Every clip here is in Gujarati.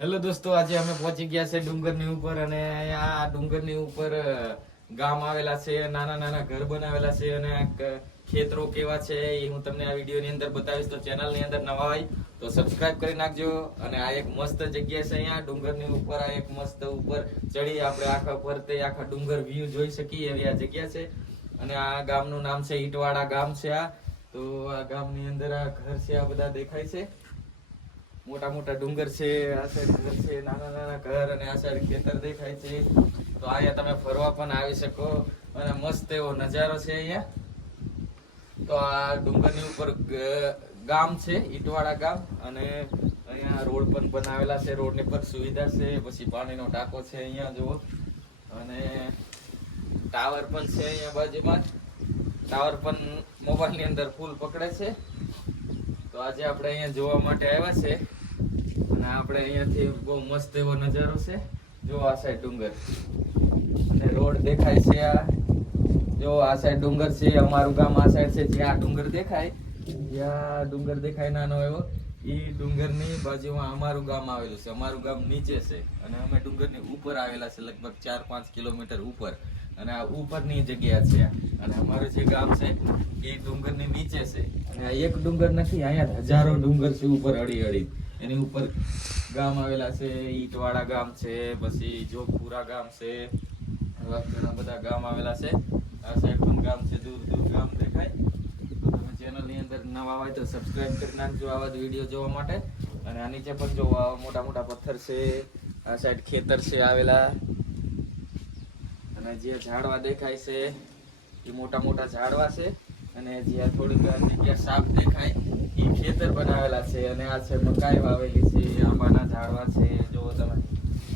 હેલો દોસ્તો, આજે અમે પહોંચી ગયા છે ડુંગરની ઉપર અને આ ડુંગરની ઉપર ગામ આવેલા છે, નાના નાના ઘર બનાવેલા છે અને ખેતરો કેવા છે એ હું તમને આ વિડીયોની અંદર બતાવીશ. તો ચેનલની અંદર નવા હોય તો સબસ્ક્રાઇબ કરી નાખજો. અને આ એક મસ્ત જગ્યા છે, અહીંયા ડુંગરની ઉપર આ એક મસ્ત ઉપર ચડી આપણે આખા ફરતે આખા ડુંગર વ્યૂ જોઈ શકીએ એવી આ જગ્યા છે. અને આ ગામનું નામ છે ઈટવાડા ગામ છે. તો આ ગામની અંદર આ ઘર છે, આ બધા દેખાય છે. મોટા મોટા ડુંગર છે, આ સાઈડ ઘર છે, નાના નાના ઘર અને આ સાઈડ ખેતર દેખાય છે. તો અહીંયા તમે ફરવા પણ આવી શકો અને મસ્ત એવો નજારો છે અહીંયા. તો આ ડુંગરની ઉપર ગામ છે ઈટવાડા ગામ અને અહીંયા રોડ પણ બનાવેલા છે, રોડની પર સુવિધા છે, પછી પાણીનો ટાંકો છે અહીંયા જુઓ અને ટાવર પણ છે અહીંયા બાજુમાં. ટાવર પણ મોબાઈલની અંદર ફૂલ પકડે છે. તો આજે આપણે અહીંયા જોવા માટે આવ્યા છે અને આપણે અહીંયાથી બહુ મસ્ત એવો નજારો છે. જો આ સાઈડ ડુંગર અને રોડ દેખાય છે. આ જો આ સાઈડ ડુંગર છે, અમારું ગામ આ સાઈડ છે. જ્યાં ડુંગર દેખાય, જ્યાં ડુંગર દેખાય નાનો એવો, એ ડુંગરની બાજુમાં અમારું ગામ આવેલું છે. અમારું ગામ નીચે છે અને અમે ડુંગરની ઉપર આવેલા છે, લગભગ 4-5 કિલોમીટર ઉપર. અને આ ઉપરની જગ્યા છે અને અમારું જે ગામ છે એ ડુંગરની નીચે છે. અને આ એક ડુંગર નથી, અહીંયા હજારો ડુંગર છે ઉપર અડી અડી. એની ઉપર ગામ આવેલા છે, ઈટવાડા ગામ છે, પછી જોગપુરા ગામ છે, એવા ઘણા બધા ગામ આવેલા છે. આ સાઈડ પણ ગામ છે, દૂર દૂર ગામ દેખાય. તો તમે ચેનલની અંદર નવા હોય તો સબસ્ક્રાઇબ કરી નાખજો આવા જ વિડીયો જોવા માટે. અને આ નીચે પણ જો મોટા મોટા પથ્થર છે, આ સાઈડ ખેતર છે આવેલા અને જે ઝાડવા દેખાય છે એ મોટા મોટા ઝાડવા છે. અને જ્યાં થોડીક જગ્યા સાફ દેખાય એ ખેતર બનાવેલા છે. અને આ છે મકાઈ વાવેલી છે, આંબાના ઝાડવા છે, જુઓ તમે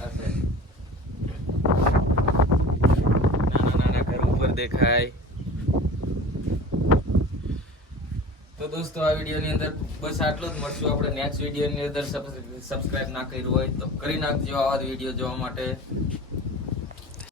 આ છે નાના નાના ઘર ઉપર દેખાય. તો દોસ્તો આ વિડીયોની અંદર બસ આટલું જ. મળશું આપણે નેક્સ્ટ વિડીયોની અંદર. સબસ્ક્રાઇબ ના કર્યું હોય તો કરી નાખજો આવા જ વિડીયો જોવા માટે.